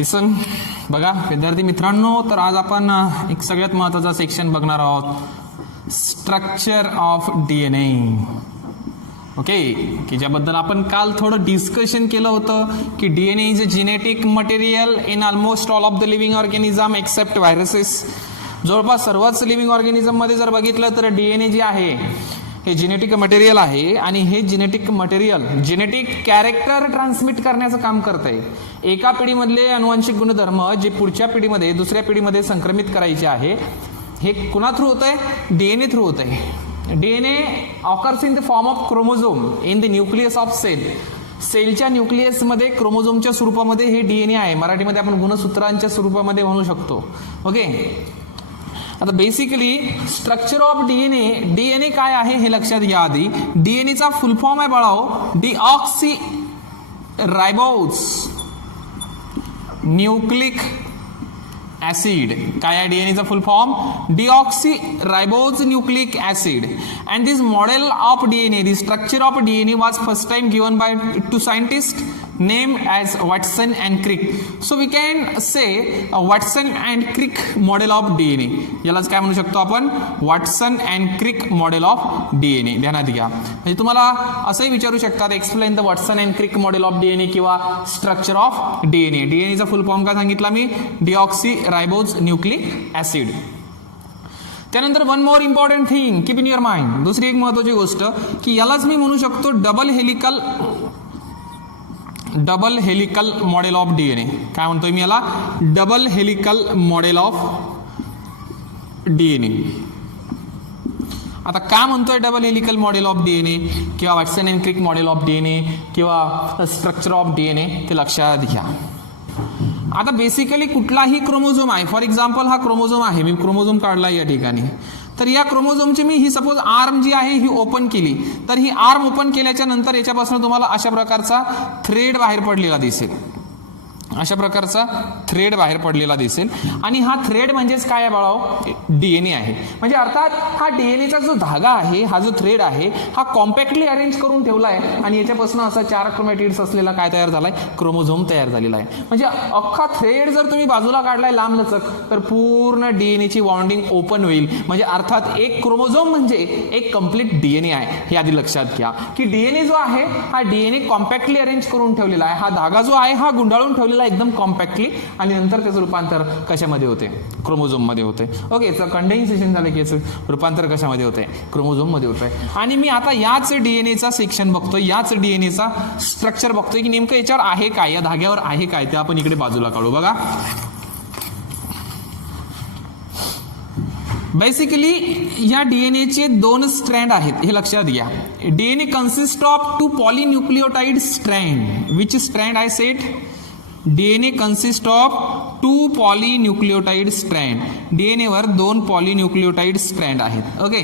लिसन. बघा विद्यार्थी मित्रांनो, तर आज आपण एक सगळ्यात महत्त्वाचा सेक्शन बघणार आहोत, स्ट्रक्चर ऑफ डीएनए. ओके, की ज्याबद्दल आपण काल थोडं डिस्कशन केलं होतं की DNA is a genetic material in almost all of the living organism except viruses. जवळपास सर्वच लिव्हिंग ऑर्गॅनिझममध्ये जर बघितलं तर डीएनए जे आहे हे जेनेटिक मटेरियल आहे आणि हे genetic material genetic character transmit करण्याचं काम करत आहे. एका पिढीमधले अनुवांशिक गुणधर्म जे पुढच्या पिढीमध्ये दुसऱ्या पिढीमध्ये संक्रमित करायचे आहे, हे कुणा थ्रू होत आहे? डीएनए थ्रू होत आहे. DNA occurs in the form of chromosome in the nucleus of cell. सेलच्या न्यूक्लियसमध्ये क्रोमोझोमच्या स्वरूपामध्ये हे डीएनए आहे. मराठीमध्ये आपण गुणसूत्रांच्या स्वरूपामध्ये म्हणू शकतो. ओके, आता basically structure of DNA, DNA काय आहे हे लक्षात घ्या आधी. डीएनएचा फुल फॉर्म आहे बाळाओ, डीऑक्सी रायबोज न्यूक्लिक ऍसिड. काय आहे डीएनएचा full form? Deoxy ribose nucleic acid. And this model of DNA, the structure of DNA was first time given by two scientist named as Watson and Crick. So we can say Watson and Crick model of DNA. यालाच काय म्हणू शकतो आपण? Watson and Crick model of DNA. ध्यानात घ्या. म्हणजे तुम्हाला असंही विचारू शकतात, explain the Watson and Crick model of DNA किंवा स्ट्रक्चर ऑफ डीएनए. डीएनएचा फुल फॉर्म काय सांगितला मी? Deoxy ribose nucleic acid. त्यानंतर one more important thing keep in your mind. दुसरी एक महत्वाची गोष्ट की यालाच मी म्हणू शकतो double helical model of DNA. काय म्हणतोय मी याला? Double helical model of DNA. आता का म्हणतोय double helical model of DNA किंवा Watson and cricket model of DNA किंवा स्ट्रक्चर ऑफ डीएनए ते लक्षात घ्या. आता बेसिकली कुठलाही क्रोमोझोम आहे, फॉर एक्झाम्पल हा क्रोमोझोम आहे, मी क्रोमोझोम काढला या ठिकाणी, तर या क्रोमोझोमची मी ही सपोज आर्म जी आहे ही ओपन केली, तर ही आर्म ओपन केल्याच्या नंतर याच्यापासून तुम्हाला अशा प्रकारचा थ्रेड बाहेर पडलेला दिसेल. अशा प्रकारचा थ्रेड बाहेर पडलेला दिसेल आणि हा थ्रेड म्हणजेच काय आहे बाळाओ? डीएनए आहे. म्हणजे अर्थात हा डीएनएचा जो धागा आहे, हा जो थ्रेड आहे, हा कॉम्पॅक्टली अरेंज करून ठेवला आहे आणि याच्यापासून असा 4 क्रोमॅटिड्स असलेला काय तयार झालाय? क्रोमोझोम तयार झालेला आहे. म्हणजे अख्खा थ्रेड जर तुम्ही बाजूला काढलाय लांब लचक, तर पूर्ण डीएनएची बॉन्डिंग ओपन होईल. म्हणजे अर्थात एक क्रोमोझोम म्हणजे एक कम्प्लीट डीएनए आहे. हे आधी लक्षात घ्या की डीएनए जो आहे हा डीएनए कॉम्पॅक्टली अरेंज करून ठेवलेला आहे. हा धागा जो आहे हा गुंडाळून ठेवलेला एकदम कॉम्पॅक्टली आणि नंतर त्याचं रूपांतर कशामध्ये होते? क्रोमोझोम मध्ये होते. ओके, याचं कंडेन्सेशन झालं की याचं रूपांतर कशामध्ये होते? क्रोमोझोम मध्ये होतंय. आणि मी आता याच डीएनएचा सेक्शन बघतोय, याच डीएनएचा स्ट्रक्चर बघतोय की नेमकं याच्यावर आहे काय, या धाग्यावर आहे काय, ते आपण इकडे बाजूला काढू. बघा बेसिकली या डीएनएचे 2 स्ट्रँड आहेत हे लक्षात घ्या. DNA consist of 2 polynucleotide strand. Which strand I set? DNA consist of 2 polynucleotide strand. DNA वर 2 पॉलीन्यूक्लियोटाइड स्ट्रँड आहेत. ओके,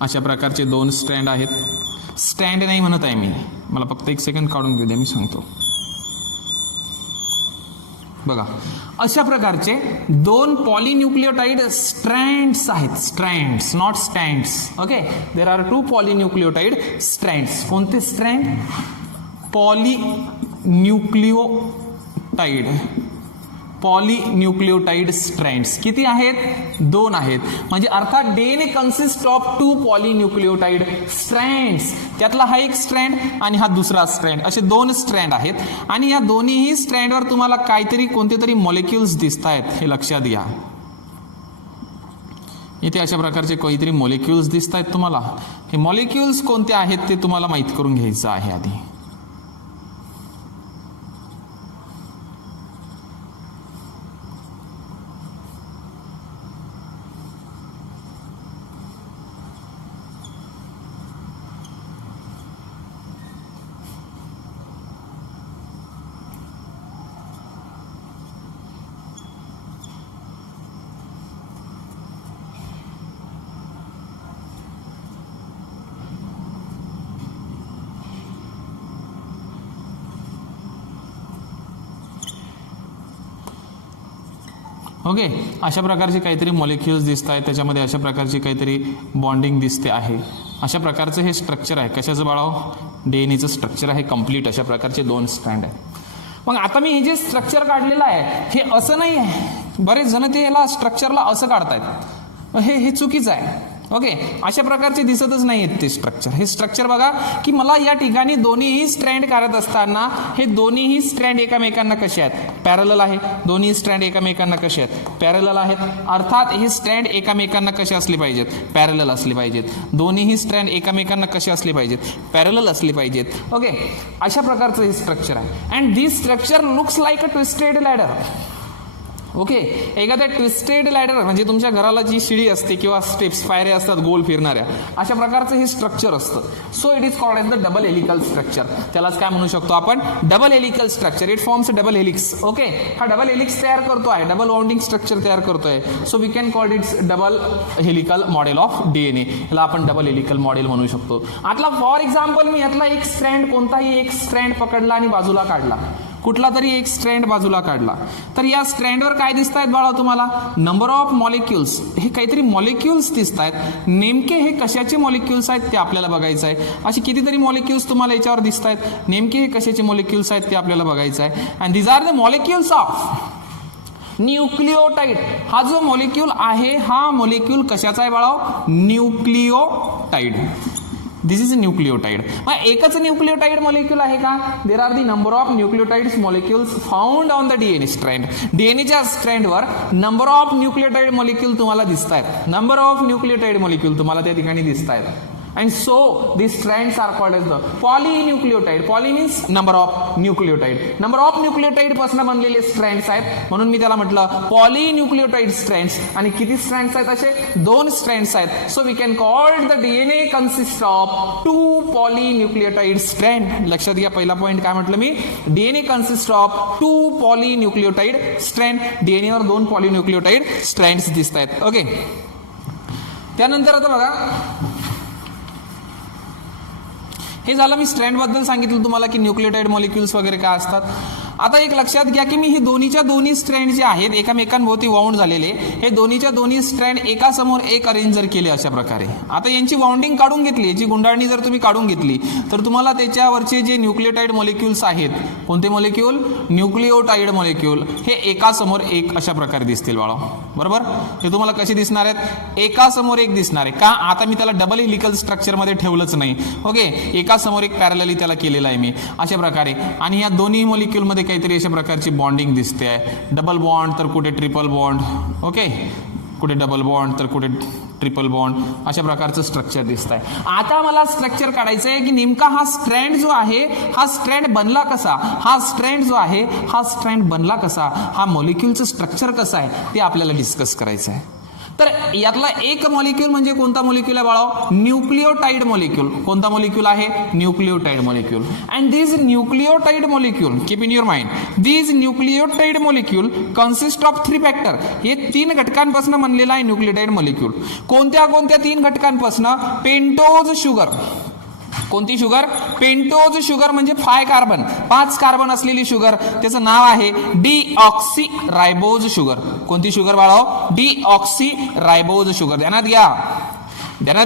अशा प्रकारचे 2 स्ट्रँड आहेत. स्ट्रँड नाही म्हणत आहे मी, मला फक्त 1 सेकंड काढून घेऊ द्या, मी सांगतो. बघा अशा प्रकारचे 2 पॉलीन्यूक्लियोटाइड स्ट्रँड्स आहेत. Strands, not stands. Okay, there are 2 polynucleotide strands. कोणते स्ट्रँड? Polynucleotide strands. किती आहेत? 2 आहेत. म्हणजे अर्थात DNA consist of 2 polynucleotide strands. त्यातला हा एक स्ट्रँड आणि हा दुसरा स्ट्रँड, असे 2 स्ट्रँड आहेत. आणि या दोन्हीही स्ट्रँडवर तुम्हाला काहीतरी कोणते तरी मॉलिक्युल्स दिसत आहेत हे लक्षात घ्या. इथे अशा प्रकारचे काहीतरी मॉलिक्युल्स दिसत आहेत तुम्हाला. हे मॉलिक्युल्स कोणते आहेत ते तुम्हाला माहित करून घ्यायचं आहे आधी. ओके, अशा प्रकारचे काहीतरी मॉलिक्युल्स दिसत आहेत, त्याच्यामध्ये अशा प्रकारची काहीतरी बॉन्डिंग दिसते आहे. अशा प्रकारचं हे स्ट्रक्चर आहे. कशाचं बाळाओ? डीएनएचं स्ट्रक्चर आहे कम्प्लीट. अशा प्रकारचे 2 स्ट्रँड आहेत. मग आता मी हे जे स्ट्रक्चर काढलेलं आहे हे असं नाही आहे, बरेच जण ते याला स्ट्रक्चरला असं काढतायत, हे चुकीचं आहे. ओके, अशा प्रकारचे दिसतच नाही आहेत ते स्ट्रक्चर. हे स्ट्रक्चर बघा की मला या ठिकाणी दोन्हीही स्ट्रँड काढत असताना हे दोन्हीही स्ट्रँड एकमेकांना कसे आहेत, पॅरलल आहे. दोन्ही स्ट्रँड एकमेकांना कसे आहेत, पॅरलल आहेत. अर्थात हे स्ट्रँड एकमेकांना कसे असले पाहिजेत, पॅरलल असले पाहिजेत. दोन्हीही स्ट्रँड एकमेकांना कसे असले पाहिजेत, पॅरलल असले पाहिजेत. ओके, अशा प्रकारचं हे स्ट्रक्चर आहे. And this structure looks like a twisted ladder. Okay, एखाद्या ट्विस्टेड लॅडर म्हणजे तुमच्या घराला जी शिडी असते किंवा स्टेप्स पायऱ्या असतात गोल फिरणाऱ्या, अशा प्रकारचं हे स्ट्रक्चर असतं. So it is called as the double helical structure. त्यालाच काय म्हणू शकतो आपण, double helical structure. It forms double helix. Okay, हा डबल हेलिक्स तयार करतो आहे, डबल बाउंडिंग स्ट्रक्चर तयार करतोय. So we can call it's double helical model of DNA. याला आपण डबल हेलिकल मॉडेल म्हणू शकतो. आता फॉर एक्झाम्पल मी यातला एक स्ट्रँड, कोणताही एक स्ट्रँड पकडला आणि बाजूला काढला, कुठला तरी एक स्ट्रँड बाजूला काढला, तर या स्ट्रँडवर काय दिसत आहेत बाळा तुम्हाला, नंबर ऑफ मॉलिक्युल्स. हे काहीतरी मॉलिक्युल्स दिसत आहेत. नेमके हे कशाचे मॉलिक्युल्स आहेत ते आपल्याला बघायचं आहे. अशी कितीतरी मॉलिक्युल्स तुम्हाला याच्यावर दिसत आहेत. नेमके हे कशाचे मॉलिक्युल्स आहेत ते आपल्याला बघायचं आहे. And these are the molecules of nucleotide. हा जो मॉलिक्यूल आहे हा मॉलिक्यूल कशाचा आहे बाळा, न्यूक्लिओटाइड. दिस इज अ न्यूक्लिओटाइड. मग एकच न्यूक्लिओटाइड मॉलिक्यूल आहे का, there are the number of nucleotides molecules found on the DNA strand. डीएनएच्या स्ट्रँडवर नंबर ऑफ न्यूक्लिओटाइड मॉलिक्यूल तुम्हाला दिसत आहेत. नंबर ऑफ न्यूक्लिओटाइड मॉलिक्यूल तुम्हाला त्या ठिकाणी दिसत आहेत. And so these strands are called as the polynucleotide. Poly means number of nucleotide. Number of nucleotide पासून बनलेले strands आहेत, म्हणून मी त्याला म्हटलं polynucleotide strands. आणि किती strands आहेत असे, 2 strands आहेत. So we can call the DNA consists of 2 polynucleotide strand. लक्षात घ्या, पहिला पॉइंट काय म्हटलं मी, DNA consists of 2 polynucleotide strand. DNA वर 2 polynucleotide strands दिसत आहेत. ओके, त्यानंतर आता बघा, हे झालं मी स्ट्रँड बद्दल सांगितलं तुम्हाला की न्यूक्लिओटाइड मॉलिक्युल्स वगैरे काय असतात. आता एक लक्षात घ्या की मी हे दोन्हीच्या दोन्ही स्ट्रँड जे आहेत एकमेकांभोवती वाउंड झालेले, हे दोन्हीच्या दोन्ही स्ट्रँड एका समोर एक अरेंज जर केले अशा प्रकारे. आता यांची वाउंडिंग काढून घेतली, याची गुंडाळणी जर तुम्ही काढून घेतली तर तुम्हाला त्याच्यावरचे जे न्यूक्लिओटाइड मॉलिक्युल्स आहेत, कोणते मॉलिक्यूल, न्यूक्लिओटाइड मॉलिक्यूल, हे एका समोर एक अशा प्रकारे दिसतील बाळा. बरोबर, हे तुम्हाला कसे दिसणार आहेत, एका समोर एक दिसणार आहे. का, आता मी त्याला डबल हेलिकल स्ट्रक्चर मध्ये ठेवलंच नाही. ओके, एका समोर एक पॅरलली त्याला केलेलं आहे मी अशा प्रकारे. आणि या दोन्ही मॉलिक्यूल मध्ये काहीतरी अशा प्रकारची बॉन्डिंग दिसते आहे. डबल बॉन्ड तर कुठे ट्रिपल बॉन्ड. ओके, कुठे डबल बॉन्ड तर कुठे ट्रिपल बॉन्ड, अशा प्रकारचं स्ट्रक्चर दिसत आहे. आता मला स्ट्रक्चर काढायचं आहे की नेमका हा स्ट्रँड जो आहे हा स्ट्रँड बनला कसा, हा स्ट्रँड जो आहे हा स्ट्रँड बनला कसा, हा मॉलिक्यूलचं स्ट्रक्चर कसं आहे ते आपल्याला डिस्कस करायचं आहे. तर यातला एक मॉलिक्यूल म्हणजे कोणता मॉलिक्यूल आहे बाळा, न्यूक्लिओटाइड मॉलिक्यूल. कोणता मॉलिक्यूल आहे, nucleotide molecule. And this nucleotide molecule, keep in your mind, this nucleotide molecule consist of 3 factor. हे 3 घटकांपासून बनलेला आहे न्यूक्लिओटाइड मॉलिक्यूल. कोणत्या कोणत्या 3 घटकांपासून, पेंटोज शुगर. कोणती शुगर, पेंटोज शुगर म्हणजे 5 कार्बन, 5 कार्बन असलेली शुगर, त्याचं नाव आहे डीऑक्सी रायबोज शुगर. कोणती शुगर बाळा, डीऑक्सी रायबोज शुगर. ध्यानात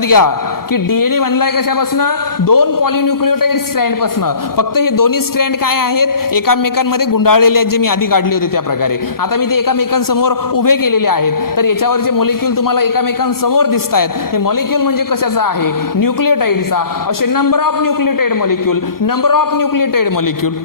घ्या की डीएनए बनलाय कशापासून, 2 पॉलिन्यूक्लिओटाइड स्ट्रँड पासून. फक्त हे दोन्ही स्ट्रँड काय आहेत, एकामेकांमध्ये गुंडाळलेले आहेत, जे मी आधी काढले होते त्या प्रकारे. आता मी ते एकामेकांसमोर उभे केलेले आहेत. तर याच्यावरचे मॉलिक्यूल तुम्हाला एकामेकांसमोर दिसत आहेत. हे मॉलिक्यूल म्हणजे कशाचा आहे, न्यूक्लिओटाइडचा. असे number of nucleotide molecule, number of nucleotide molecule.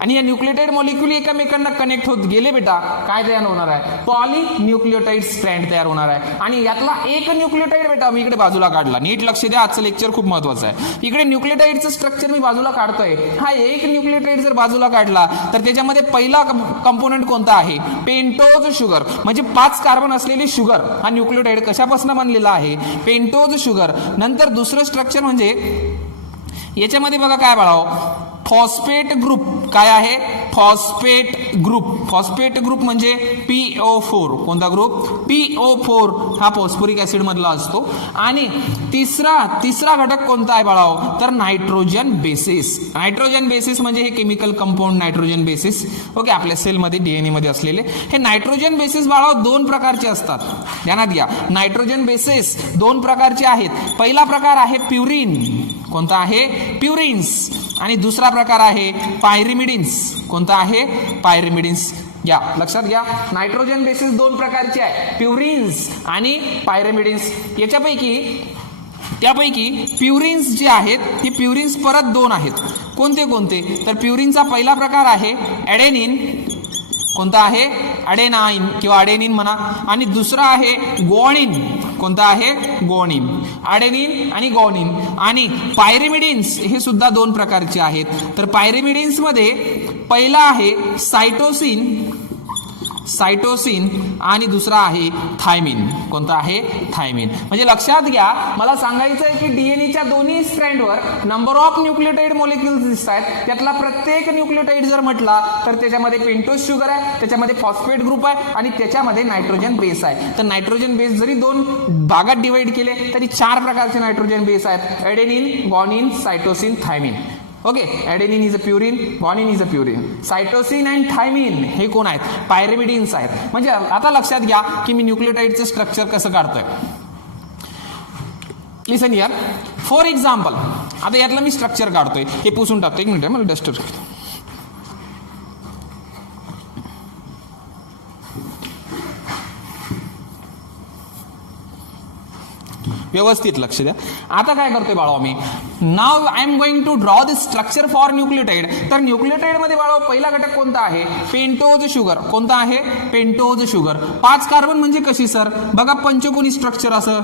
आणि या न्यूक्लिओटाइड मॉलिक्यूल एकमेकांना कनेक्ट होत गेले बेटा, काय तयार होणार आहे, पॉलिन्यूक्लिओटाइड स्ट्रँड तयार होणार आहे. आणि यातला एक न्यूक्लिओटाइड बेटा मी इकडे बाजूला काढला. नीट लक्ष द्या, आजचं लेक्चर खूप महत्वाचं आहे. इकडे न्यूक्लिओटाइडचं स्ट्रक्चर मी बाजूला काढतोय. हा एक न्यूक्लिओटाइड जर बाजूला काढला तर त्याच्यामध्ये पहिला कंपोनेंट कोणता आहे, पेंटोज शुगर. म्हणजे 5 कार्बन असलेली शुगर. हा न्यूक्लिओटाइड कशापासून बनलेला आहे, पेंटोज शुगर. नंतर दुसरं स्ट्रक्चर म्हणजे याच्यामध्ये बघा काय बाळाओ, फॉस्फेट ग्रुप. काय आहे, फॉस्फेट ग्रुप. फॉस्फेट ग्रुप म्हणजे PO4. कोणता ग्रुप, PO4. हा फॉस्फोरिक ऍसिड मधला असतो. आणि तिसरा घटक कोणता आहे बाळाओ, तर नायट्रोजन बेसिस. नायट्रोजन बेसिस म्हणजे हे chemical compound nitrogen basis. Okay, आपल्या सेलमध्ये डीएनए मध्ये असलेले हे नायट्रोजन बेसिस बाळाओ 2 प्रकारचे असतात. ध्यानात घ्या, नायट्रोजन बेसिस 2 प्रकारचे आहेत. पहिला प्रकार आहे प्युरिन. कोणता आहे, प्युरिन्स. आणि दुसरा प्रकार आहे पायरिमिडिन्स. कोणता आहे? पायरिमिडिन्स. या लक्षात घ्या, नायट्रोजन बेसिस दोन प्रकारचे आहे, प्युरिन्स आणि पायरिमिडिन्स. त्यापैकी प्युरिन्स जे आहेत हे प्युरिन्स परत दोन आहेत. कोणते कोणते? तर प्युरिनचा पहिला प्रकार आहे ॲडेनिन. कोणता आहे? ॲडेनाइन किंवा ॲडेनिन म्हणा. आणि दुसरा आहे ग्वानिन. कोणता आहे? ग्वानिन. ॲडेनिन आणि ग्वानिन. आणि पायरिमिडिन्स हे सुद्धा दोन प्रकारचे आहेत. तर पायरिमिडिन्स मध्ये पहिला आहे सायटोसिन आणि दुसरा आहे थायमिन. कोणता आहे? थायमिन. म्हणजे लक्षात घ्या, मला सांगायचं आहे की डीएनएच्या दोन्ही स्ट्रँडवर नंबर ऑफ न्यूक्लियोटाइड मॉलिक्युल्स दिसत आहेत. त्यातला प्रत्येक न्यूक्लियोटाइड जर म्हटला तर त्याच्यामध्ये पेंटोज शुगर आहे, त्याच्यामध्ये फॉस्फेट ग्रुप आहे आणि त्याच्यामध्ये नायट्रोजन बेस आहे. तर नायट्रोजन बेस जरी दोन भागात डिवाइड केले तरी चार प्रकारचे नायट्रोजन बेस आहेत, adenine, guanine, cytosine, thymine. Okay, adenine is a purine, guanine is a purine. Cytosine and thymine हे कोण आहेत? पायरिमिडिन्स आहेत. म्हणजे आता लक्षात घ्या की मी न्यूक्लियोटाइडचं स्ट्रक्चर कसं काढतोय. लिसन हियर. फॉर एक्झाम्पल, आता यातलं मी स्ट्रक्चर काढतोय, हे पुसून टाकतो. एक मिनिट, मला डस्टर व्यवस्थित लक्ष द्या. आता काय करतोय बाळा मी, now I am going to draw the structure for nucleotide. तर न्यूक्लियोटाइड मध्ये बाळा पहिला घटक कोणता आहे? Pentose sugar. कोणता आहे? Pentose sugar. 5 कार्बन म्हणजे कशी सर? बघा, पंचकोनी स्ट्रक्चर, असं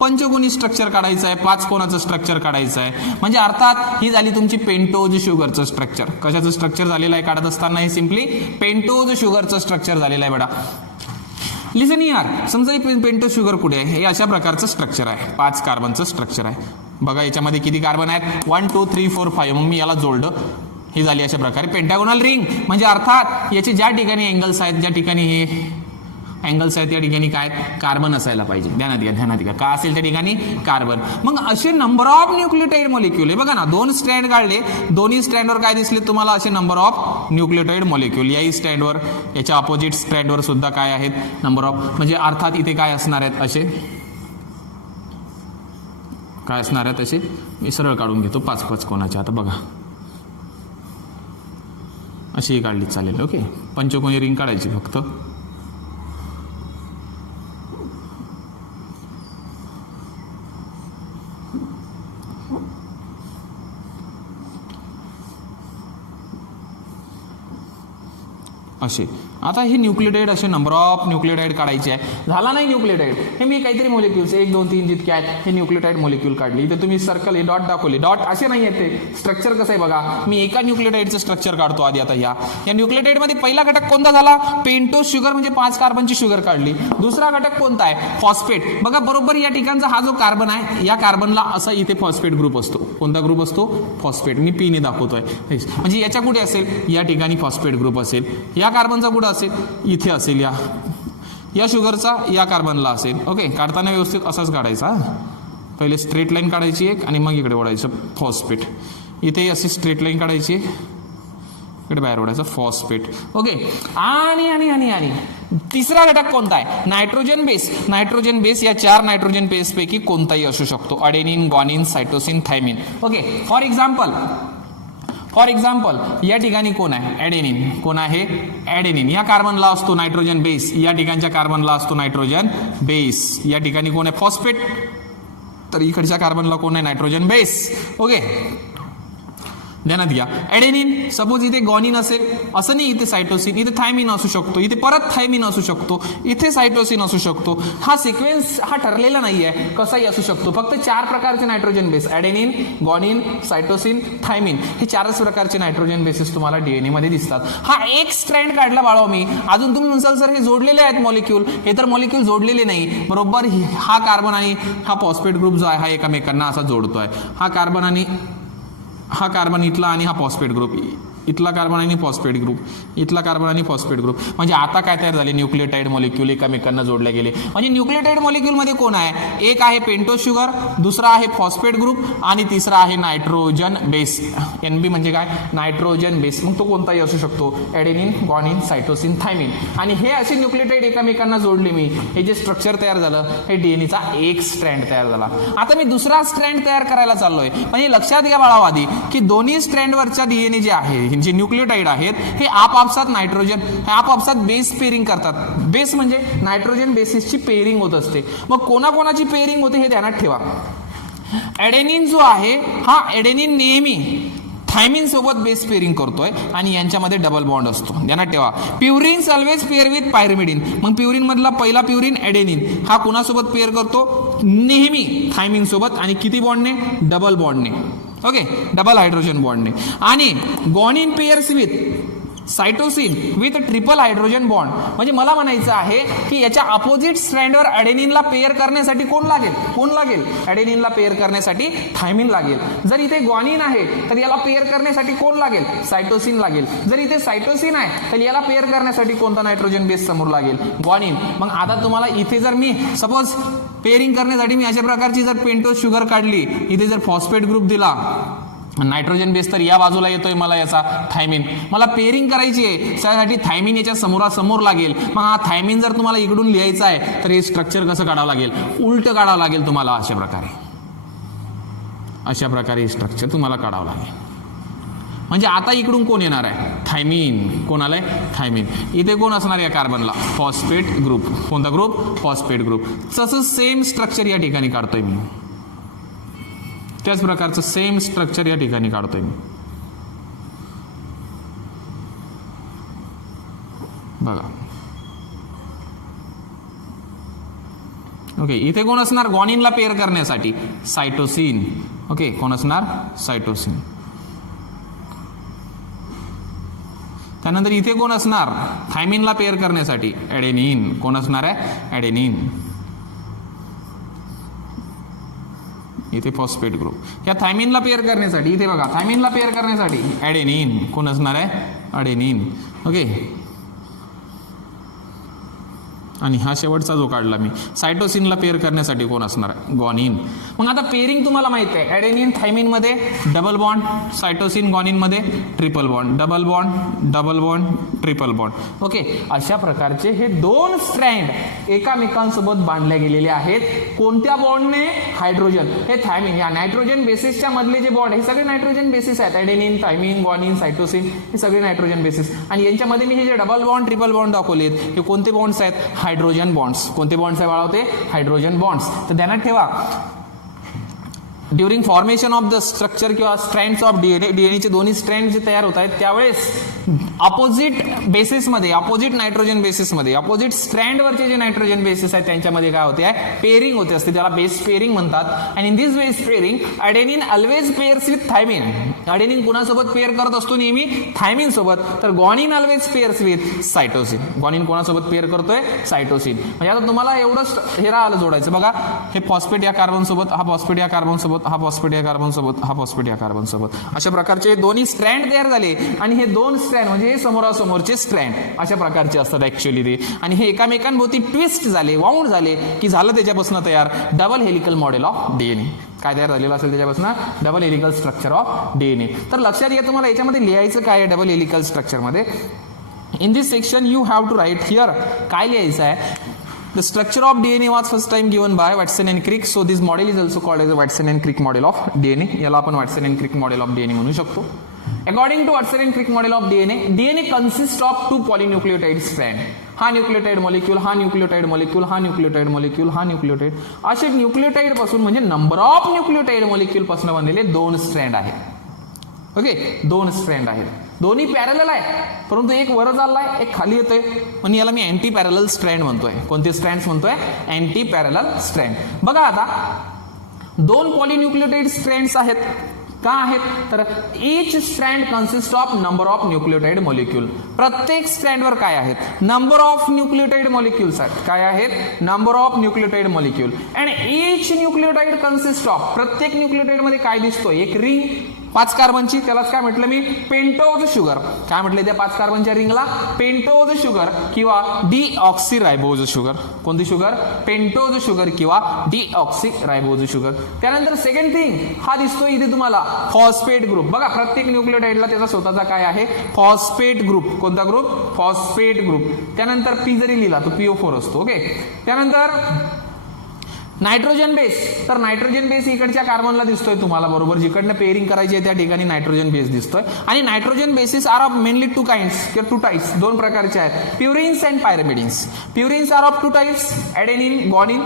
पंचकोनी स्ट्रक्चर काढायचं आहे, 5 कोणाचं स्ट्रक्चर काढायचं आहे. म्हणजे अर्थात ही झाली तुमची पेंटोज शुगरचं स्ट्रक्चर. कशाचं स्ट्रक्चर झालेलं आहे काढत असताना? हे सिम्पली पेंटोज शुगरचं स्ट्रक्चर झालेलं आहे बेटा. लिसन हियर. समजा पेंटोज शुगर कुठे आहे? हे अशा प्रकारचं स्ट्रक्चर आहे, 5 कार्बनचं स्ट्रक्चर आहे. बघा याच्यामध्ये किती कार्बन आहेत? 1 2 3 4 5. मग मी याला जोडलं, ही झाली अशा प्रकारे पेंटागोनल रिंग. म्हणजे अर्थात याचे ज्या ठिकाणी अँगल्स आहेत, ज्या ठिकाणी हे अँगल्स आहेत त्या ठिकाणी काय? कार्बन असायला पाहिजे. ध्यानात घ्या. का असेल त्या ठिकाणी? कार्बन. मग असे नंबर ऑफ न्यूक्लियोटाइड मॉलिक्युल आहे बघा ना, 2 स्ट्रँड काढले, दोन्ही स्ट्रँडवर काय दिसले तुम्हाला? असे नंबर ऑफ न्यूक्लियोटाइड मॉलिक्युल. याही स्ट्रँडवर, याच्या अपोजिट स्ट्रँडवर सुद्धा काय आहेत? Number of. म्हणजे अर्थात इथे काय असणार आहेत? असे काय असणार आहेत? असे मी सरळ काढून घेतो 5 कोणाचे. आता बघा, अशी काढली चालेल. ओके, पंचकोनी रिंग काढायची फक्त. असे. आता हे न्यूक्लियोटाइड असे नंबर ऑफ न्यूक्लियोटाइड काढायचे आहे. झाला नाही न्यूक्लियोटाइड, हे मी काहीतरी मॉलिक्युल्स 1 2 3 जितके आहेत हे न्यूक्लियोटाइड मॉलिक्युल काढले. इथे तुम्ही सर्कल, हे डॉट दाखवले. डॉट असे नाही येते. स्ट्रक्चर कसं आहे बघा, मी एका न्यूक्लियोटाइडचं स्ट्रक्चर काढतो आधी. आता या न्यूक्लियोटाइडमध्ये पहिला घटक कोणता झाला? पेंटोज शुगर, म्हणजे 5 कार्बनची शुगर काढली. दुसरा घटक कोणता आहे? फॉस्फेट. बघा बरोबर या ठिकाणचा हा जो कार्बन आहे, या कार्बनला असा इथे फॉस्फेट ग्रुप असतो. कोणता ग्रुप असतो? फॉस्फेट. मी पीने दाखवतोय. म्हणजे याच्या कुठे असेल? या ठिकाणी फॉस्फेट ग्रुप असेल. या कार्बनचा कुठं असेल? इथे असेल. या शुगरचा या कार्बनला असेल. ओके, काढताना व्यवस्थित असाच काढायचा. पहिले स्ट्रेट लाईन काढायची एक आणि मग इकडे ओढायचं फॉस्फेट. इथे अशी स्ट्रेट लाईन काढायची, इकडे बाहेर ओढायचं फॉस्फेट. ओके, आणि तिसरा घटक कोणता आहे? Nitrogen base. नायट्रोजन बेस या 4 नायट्रोजन बेस पैकी कोणताही असू शकतो. Adenine, guanine, cytosine, thymine. Okay, for example या ठिकाणी कोण आहे? ॲडेनिन. कोण आहे? ॲडेनिन. या कार्बनला असतो नायट्रोजन बेस, या ठिकाणच्या कार्बनला असतो नायट्रोजन बेस. या ठिकाणी कोण आहे? फॉस्फेट. तर इकडच्या कार्बनला कोण आहे? Nitrogen base. ओके, ध्यानात घ्या. ॲडेनिन, सपोज इथे ग्वानिन असेल, असं नाही इथे सायटोसिन, इथे थायमिन असू शकतो, इथे परत थायमिन असू शकतो, इथे सायटोसिन असू शकतो. हा सिक्वेन्स हा ठरलेला नाहीये, कसाही असू शकतो. फक्त 4 प्रकारचे nitrogen base, adenine, guanine, cytosine, thymine, हे 4च प्रकारचे नायट्रोजन बेसेस तुम्हाला डीएनए मध्ये दिसतात. हा एक स्ट्रँड काढला बाळा मी. अजून तुम्ही म्हणसाल सर हे जोडलेले आहेत मॉलिक्युल, हे तर मॉलिक्युल जोडलेले नाही. बरोबर, हा कार्बन आणि हा फॉस्फेट ग्रुप जो आहे हा एकमेकांना असा जोडतोय. हा कार्बन इथला आणि हा फॉस्फेट ग्रुप इथला कार्बन आणि फॉस्फेट ग्रुप, इथला कार्बन आणि फॉस्फेट ग्रुप. म्हणजे आता काय तयार झाले, न्यूक्लियोटाइड मॉलिक्यूल एकमेकांना जोडले गेले. म्हणजे न्यूक्लियोटाइड मॉलिक्यूलमध्ये कोण आहे, एक आहे पेंटोज शुगर, दुसरा आहे फॉस्फेट ग्रुप आणि तिसरा आहे नायट्रोजन बेस. NB म्हणजे काय, नायट्रोजन बेस. मग तो कोणताही असू शकतो, एडेनिन, ग्वानिन, सायटोसिन, थायमिन. आणि हे असे न्यूक्लियोटाइड एकमेकांना जोडले मी, हे जे स्ट्रक्चर तयार झालं हे डीएनएचा एक स्ट्रँड तयार झाला. आता मी दुसरा स्ट्रँड तयार करायला चाललोय. म्हणजे लक्षात घ्या बाळांनो आधी की दोन्ही स्ट्रँडवरच्या डीएनए जे आहे, जे न्यूक्लियोटाइड आहेत, हे आपापसात नायट्रोजन, हे आपापसात बेस पेअरिंग करतात. बेस म्हणजे नायट्रोजन बेसिसची पेअरिंग होत असते. मग कोणाकोणाची पेअरिंग होते हे ध्यानात ठेवा. एडेनिन जो आहे हा एडेनिन नेहमी थायमिन सोबत बेस पेअरिंग करतोय आणि यांच्यामध्ये डबल बॉन्ड असतो, ध्यानात ठेवा. Purine always pair with pyrimidine. मग प्युरिन मधला पहिला प्युरिन एडेनिन हा कोणासोबत पेअर करतो, नेहमी थायमिन सोबत, आणि किती बॉन्डने, डबल बॉन्डने. ओके, डबल हायड्रोजन बॉन्डने. आणि guanine pairs with cytosine with triple hydrogen bond. म्हणजे मला म्हणायचं आहे की याच्या अपोजिट स्ट्रँडवर एडेनिनला पेअर करण्यासाठी कोण लागेल, एडेनिनला पेअर करण्यासाठी थायमिन लागेल. जर इथे ग्वानिन आहे तर याला पेअर करण्यासाठी कोण लागेल, सायटोसिन लागेल. जर इथे सायटोसिन आहे तर याला पेअर करण्यासाठी कोणता नायट्रोजन बेस समोर लागेल, ग्वानिन. मग आता तुम्हाला इथे जर मी सपोज पेअरिंग करण्यासाठी मी अशा प्रकारची जर पेंटोज शुगर काढली, इथे जर फॉस्फेट ग्रुप दिला, नायट्रोजन बेस तर या बाजूला येतोय, मला याचा थायमिन, मला पेअरिंग करायची आहे, त्यासाठी थायमिन याच्या समोरासमोर लागेल. मग हा थायमिन जर तुम्हाला इकडून लिहायचा आहे तर हे स्ट्रक्चर कसं काढावं लागेल, उलट काढावं लागेल तुम्हाला. अशा प्रकारे स्ट्रक्चर तुम्हाला काढावं लागेल. म्हणजे आता इकडून कोण येणार आहे, थायमिन. कोण आलंय, थायमिन. इथे कोण असणार या कार्बनला, फॉस्फेट ग्रुप. कोणता ग्रुप, फॉस्फेट ग्रुप. तसं सेम स्ट्रक्चर या ठिकाणी काढतोय मी, त्याच प्रकारचं सेम स्ट्रक्चर या ठिकाणी काढतोय मी. बघा, ओके. इथे कोण असणार, ग्वानिनला पेअर करण्यासाठी सायटोसिन. ओके, कोण असणार, सायटोसिन. त्यानंतर इथे कोण असणार, थायमिनला पेअर करण्यासाठी एडेनिन. कोण असणार आहे, एडेनिन. इथे फॉस्फेट ग्रुप. या थायमिनला पेअर करण्यासाठी इथे बघा, थायमिनला पेअर करण्यासाठी एडेनिन. कोण असणार आहे, एडेनिन. ओके. आणि हा शेवटचा जो काढला मी, सायटोसिनला पेअर करण्यासाठी कोण असणार आहे, ग्वानिन. मग आता पेअरिंग तुम्हाला माहिती आहे, एडेनिन थायमिन मध्ये डबल बॉन्ड, सायटोसिन ग्वानिन मध्ये triple bond, double bond, double bond, triple bond. Okay, अशा प्रकारचे हे दोन स्ट्रँड एकामेकांसोबत बांधले गेलेले आहेत. कोणत्या बॉन्डने, हायड्रोजन. हे थायमिन, या नायट्रोजन बेसिसच्या मधले जे बॉन्ड, हे सगळे नायट्रोजन बेसिस आहेत. एडेनिन, थायमिन, ग्वानिन, सायटोसिन, हे सगळे नायट्रोजन बेसिस. आणि यांच्यामध्ये मी हे जे डबल बॉन्ड, ट्रिपल बॉन्ड दाखवलेत, हे कोणते बॉन्ड्स आहेत, हायड्रोजन बॉन्ड्स. कोणते बॉन्ड्स आहे बाळा होते, हायड्रोजन बॉन्ड्स. तर ध्यानात ठेवा, during formation of the structure किंवा स्ट्रँड्स ऑफ डीएनएचे दोन्ही स्ट्रँड जे तयार होत आहेत त्यावेळेस अपोजिट बेसिसमध्ये, अपोजिट नायट्रोजन बेसिसमध्ये, अपोजिट स्ट्रँडवरचे जे नायट्रोजन बेसिस आहेत त्यांच्यामध्ये काय होते आहे, पेअरिंग होते असते, त्याला बेस पेअरिंग म्हणतात. आणि in this base pairing adenine always pairs with thymine. Adenine कुणासोबत पेअर करत असतो, नेहमी थायमिन सोबत. तर guanine always pairs with cytosine. Guanine कोणासोबत पेअर करतोय, सायटोसिन. म्हणजे आता तुम्हाला एवढंच हे राहिलं जोडायचं. बघा, हे फॉस्फेट या कार्बन सोबत, हा फॉस्फेट या कार्बन सोबत, हा फॉस्फेट या कार्बन सोबत, हा फॉस्फेट या कार्बन सोबत. अशा प्रकारचे दोन्ही स्ट्रँड तयार झाले. आणि हे दोन स्ट्रँड म्हणजे हे समोरासमोरचे स्ट्रँड अशा प्रकारचे असतात ऍक्च्युअली ते. आणि हे एकामेकांभोवती ट्विस्ट झाले, वाउंड झाले की झालं त्याच्यापासून तयार double helical model of DNA. काय तयार झालेलं असेल त्याच्यापासून, double helical structure of DNA. तर लक्षात घ्या, तुम्हाला याच्यामध्ये लिहायचं काय आहे डबल हेलिकल स्ट्रक्चर मध्ये. In this section you have to write here. काय लिहायचं आहे, the structure of DNA was first time given by Watson and Crick. So this model is also called as a Watson and Crick model of DNA. याला आपण Watson and Crick model of DNA म्हणू शकतो. According to Watson and Crick model of DNA, DNA consists of two polynucleotide strand. हा nucleotide molecule, हा nucleotide molecule, हा nucleotide molecule, हा nucleotide, असे nucleotide पासून म्हणजे नंबर ऑफ न्यूक्लियोटाइड मॉलिक्यूल पासून बनलेले दोन स्ट्रँड आहेत. ओके, दोन स्ट्रँड आहेत. दोन्ही पॅरलल आहे, परंतु एक वर चाललाय, एक खाली येतोय, म्हणून याला मी अँटी पॅरलल स्ट्रँड म्हणतोय. कोणते स्ट्रँड म्हणतोय, अँटी पॅरलल स्ट्रँड. बघा आता, दोन पॉलिन्यूक्लियोटाइड स्ट्रँड्स आहेत. का आहेत, तर each strand consist of number of nucleotide molecule. प्रत्येक स्ट्रँडवर काय आहेत, नंबर ऑफ न्यूक्लियोटाइड मॉलिक्यूल्स आहेत. काय आहेत, number of nucleotide molecule. And each nucleotide consist of, प्रत्येक न्यूक्लियोटाइड मध्ये काय दिसतोय, एक रिंग 5 कार्बनची, त्यालाच काय म्हटलं मी, पेंटोज शुगर. काय म्हटलं त्या 5 कार्बनच्या रिंगला, पेंटोज शुगर किंवा डीऑक्सीरायबोज शुगर. कोणती शुगर, पेंटोज शुगर किंवा डीऑक्सीरायबोज शुगर. त्यानंतर सेकंड थिंग, हा दिसतोय इथे तुम्हाला फॉस्फेट ग्रुप. बघा प्रत्येक न्यूक्लियोटाइडला त्याचा स्वतःचा काय आहे, फॉस्फेट ग्रुप. कोणता ग्रुप, फॉस्फेट ग्रुप. त्यानंतर पी जरी लिहिला तो PO4 असतो. ओके. त्यानंतर नायट्रोजन बेस, तर नायट्रोजन बेस इकडच्या कार्बनला दिसतोय तुम्हाला बरोबर, जिकडनं पेअरिंग करायची आहे त्या ठिकाणी नायट्रोजन बेस दिसतोय. आणि nitrogen bases are of mainly 2 kinds किंवा 2 टाइप्स, 2 प्रकारचे आहेत, purines and pyrimidines. Purines are of 2 types, adenine, guanine.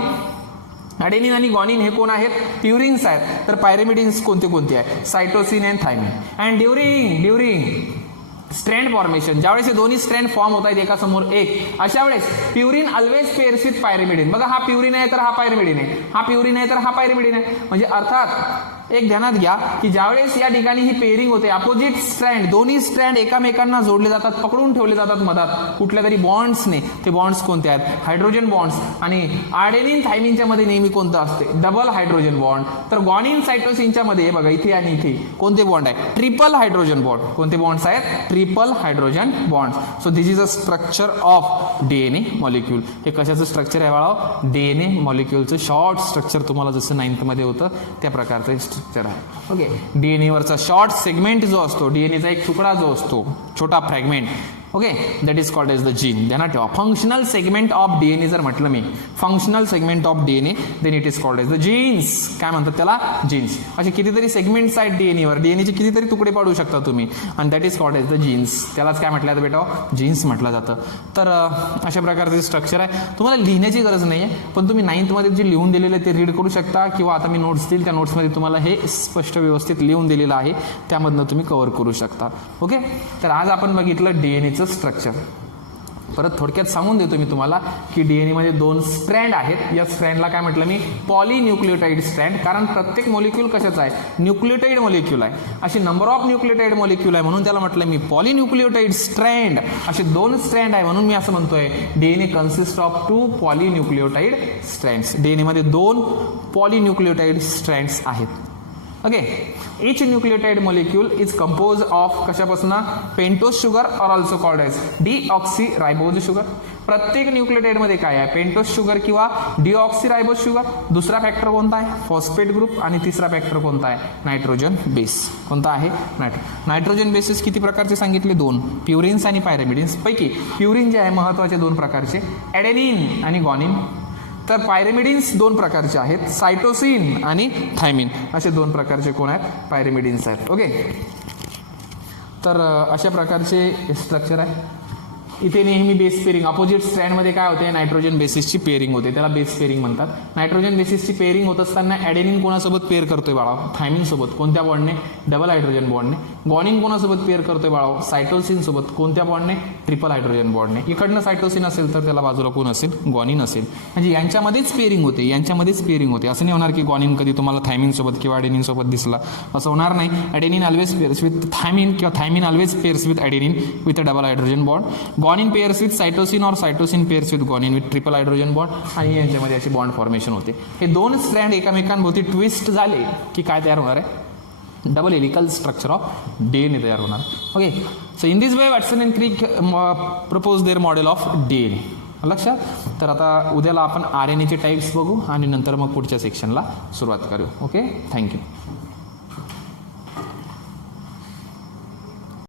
Adenine आणि गॉनिन हे कोण आहेत, प्युरिन्स आहेत. तर पायरिमिडिन्स कोणते कोणते आहेत, cytosine and thymine. And during strand formation, ज्यावेळेस हे दोन्ही स्ट्रँड फॉर्म होत आहेत एका समोर एक, अशा वेळेस purine always pairs with pyrimidine. बघा हा प्युरिन आहे तर हा पायरिमिडिन आहे, हा प्युरिन आहे तर हा पायरिमिडिन आहे. म्हणजे अर्थात एक ध्यानात घ्या की ज्यावेळेस या ठिकाणी ही पेअरिंग होते, अपोजिट स्ट्रँड, दोन्ही स्ट्रँड एकामेकांना जोडले जातात, पकडून ठेवले जातात मधात कुठल्या तरी बॉन्ड्सने. ते बॉन्ड्स कोणते आहेत, हायड्रोजन बॉन्ड्स. आणि ॲडेनिन थायमिनच्या मध्ये नेहमी कोणतं असते, डबल हायड्रोजन बॉन्ड. तर गॉनिन सायटोसिनच्या मध्ये बघा इथे आणि इथे कोणते बॉन्ड आहे, ट्रिपल हायड्रोजन बॉन्ड. कोणते बॉन्ड्स आहेत, triple hydrogen bonds. So this is a structure of DNA molecule. हे कशाचं स्ट्रक्चर आहे बाळा, डीएनए मॉलिक्यूलचं शॉर्ट स्ट्रक्चर. तुम्हाला जसं 9th मध्ये होतं त्या प्रकारचं स्ट्रक्चर आहे. ओके. डीएनए वरचा शॉर्ट सेगमेंट जो असतो, डीएनएचा एक तुकडा जो असतो, छोटा fragment, okay, that is called as the gene. ध्यानात ठेवा, फंक्शनल सेगमेंट ऑफ डीएनए जर म्हटलं मी, functional segment of DNA, then it is called as the genes. काय म्हणतात त्याला, जीन्स. असे कितीतरी सेगमेंट्स आहेत डीएनएवर, डीएनएचे कितीतरी तुकडे पाडू शकता तुम्ही, आणि that is called as the genes. त्यालाच काय म्हटलं जातं बेटा, जीन्स म्हटलं जातं. तर अशा प्रकारचे स्ट्रक्चर आहे. तुम्हाला लिहिण्याची गरज नाही आहे, पण तुम्ही 9th मध्ये जे लिहून दिलेलं आहे ते रीड करू शकता, किंवा आता मी नोट्स देईल त्या नोट्समध्ये तुम्हाला हे स्पष्ट व्यवस्थित लिहून दिलेलं आहे, त्यामधनं तुम्ही कव्हर करू शकता. ओके. तर आज आपण बघितलं डीएनएचं स्ट्रक्चर. परत थोडक्यात सांगून देतो मी तुम्हाला की डीएनए मध्ये 2 स्ट्रँड आहेत. या स्ट्रँडला काय म्हटलं मी, पॉलिन्यूक्लियोटाइड स्ट्रँड. कारण प्रत्येक मॉलिक्यूल कशाचा आहे, न्यूक्लियोटाइड मॉलिक्यूल आहे. अशी नंबर ऑफ न्यूक्लियोटाइड मॉलिक्यूल आहे म्हणून त्याला म्हटलं मी पॉलिन्यूक्लियोटाइड स्ट्रँड. असे 2 स्ट्रँड आहे म्हणून मी असं म्हणतोय DNA consist of 2 polynucleotide strands. DNA मध्ये 2 पॉलिन्यूक्लियोटाइड स्ट्रँड्स आहेत. Okay. each nucleotide molecule is composed of कशापासून, पेंटोज शुगर और also called as deoxyribose sugar. प्रत्येक न्यूक्लियोटाइड मध्ये काय आहे, पेंटोज शुगर किंवा डीऑक्सीरायबोज शुगर. दुसरा फॅक्टर कोणता आहे, फॉस्फेट ग्रुप. आणि तिसरा फॅक्टर कोणता आहे, नायट्रोजन बेस. कोणता आहे, नायट्रोजन बेसिस. किती प्रकारचे सांगितले, 2, प्युरिन्स आणि पायरिमिडिन्स. पैकी प्युरिन जे आहे महत्वाचे 2 प्रकारचे, ॲडेनिन आणि गॉनिन. तर पायरिमिडिन्स 2 प्रकारचे आहेत, सायटोसिन आणि थायमिन. असे 2 प्रकारचे कोण आहेत, पायरिमिडिन्स आहेत. ओके. तर अशा प्रकारचे स्ट्रक्चर आहे. इथे नेहमी बेस पेअरिंग, अपोजिट स्ट्रँडमध्ये काय होते, नायट्रोजन बेसिसची पेअरिंग होते, त्याला बेस पेअरिंग म्हणतात. नायट्रोजन बेसिसची पेअरिंग होत असताना ॲडेनिन कोणासोबत पेअर करतोय बाळा, थायमिन सोबत. कोणत्या बॉन्डने, डबल हायड्रोजन बॉन्डने. गॉनिन कोणासोबत पेअर करतोय बाळा, सायटोसिन सोबत. कोणत्या बॉन्डने, ट्रिपल हायड्रोजन बॉन्डने. इकडनं सायटोसिन असेल तर त्याला बाजूला कोण असेल, गॉनिन असेल. म्हणजे यांच्यामध्येच पेअरिंग होते, यांच्यामध्येच पेअरिंग होते. असं नाही होणार की गॉनिन कधी तुम्हाला थायमिन सोबत किंवा ॲडेनिन सोबत दिसला, असं होणार नाही. Adenine always pairs with thymine किंवा thymine always pairs with adenine with a double hydrogen bond. Guanine pairs with cytosine और cytosine pairs with guanine with triple hydrogen bond. आणि यांच्यामध्ये अशी बॉन्ड फॉर्मेशन होते. हे 2 स्ट्रँड एकामेकांभोवती ट्विस्ट झाले की काय तयार होणार आहे, double helical structure of DNA तयार होणार. Okay. So in this way Watson and Crick propose their model of DNA. लक्षात. तर आता उद्याला आपण RNAचे टाईप्स बघू आणि नंतर मग पुढच्या सेक्शनला सुरुवात करू. ओके. थँक्यू.